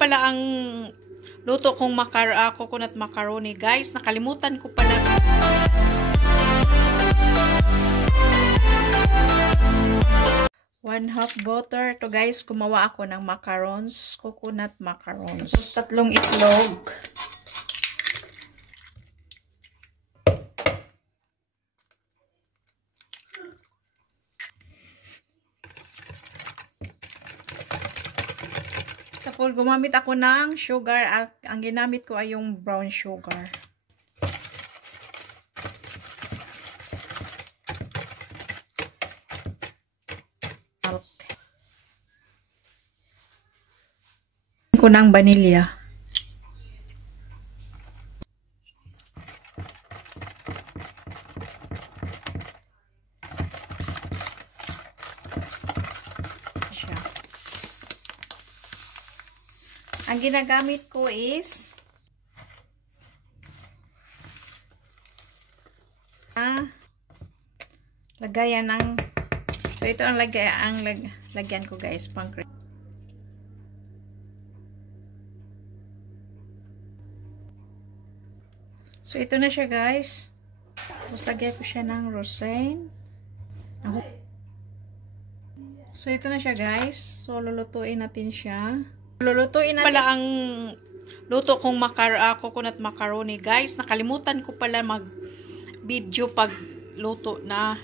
Pala ang luto kong coconut macaroni, guys. Nakalimutan ko pala. 1/2 butter. To guys, gumawa ako ng macarons, coconut macarons. Tapos 3 itlog. Tapos gumamit ako ng sugar at ang ginamit ko ay yung brown sugar. Ko ng vanilya. Ang ginagamit ko is lagayan ng, so ito ang lagyan ko, guys, pang cream. So ito na siya, guys. Tapos lagyan ko siya ng rosin. So ito na siya, guys. So lulutuin natin siya. Lulutuin natin pala ang luto kong coconut macaroni, guys. Nakalimutan ko pala mag-video pag luto na.